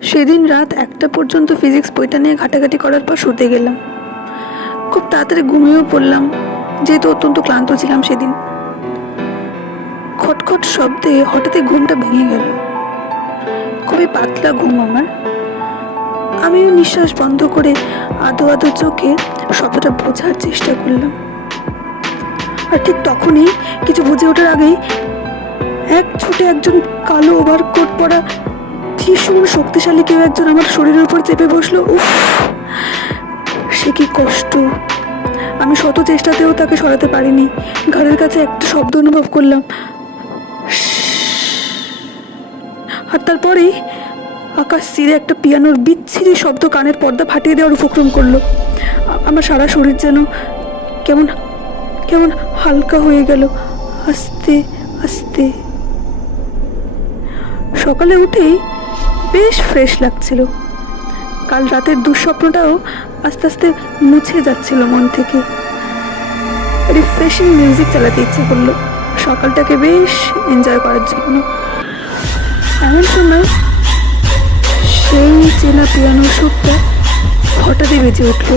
সেদিন রাত 1টা পর্যন্ত ফিজিক্স বইটা নিয়ে ঘাটাঘাটি করার পর শুতে গেলাম। খুব তাড়াতাড়ি ঘুমিয়েও পড়লাম, যেহেতু অত্যন্ত ক্লান্ত ছিলাম সেদিন। খটখট শব্দে হঠাৎই ঘুমটা ভেঙে গেল। খুবই পাতলা ঘুম আমার। আমিও নিঃশ্বাস বন্ধ করে আধো আধো চোখে শব্দটা বোঝার চেষ্টা করলাম। আর ঠিক তখনই, কিছু বুঝে ওঠার আগেই, এক ছুটে একজন কালো ওভারকোট পরা ভীষণ শক্তিশালী কেউ একজন আমার শরীরের উপর চেপে বসলো। উফ, সে কি কষ্ট! আমি শত চেষ্টাতেও তাকে সরাতে পারিনি। ঘাড়ের কাছে একটা শব্দ অনুভব করলাম, আর তারপরেই আকাশ চিরে একটা পিয়ানোর বিচ্ছিরি শব্দ কানের পর্দা ফাটিয়ে দেওয়ার উপক্রম করলো। আমার সারা শরীর যেন কেমন কেমন হালকা হয়ে গেল আস্তে আস্তে। সকালে উঠেই বেশ ফ্রেশ লাগছিল। কাল রাতের দুঃস্বপ্নটাও আস্তে আস্তে মুছে যাচ্ছিল মন থেকে। রিফ্রেশিং মিউজিক চালাতে ইচ্ছে করলো সকালটাকে বেশ এনজয় করার জন্য। এমন সময় সেই চেনা পিয়ানোর সুরটা হঠাৎই বেজে উঠল।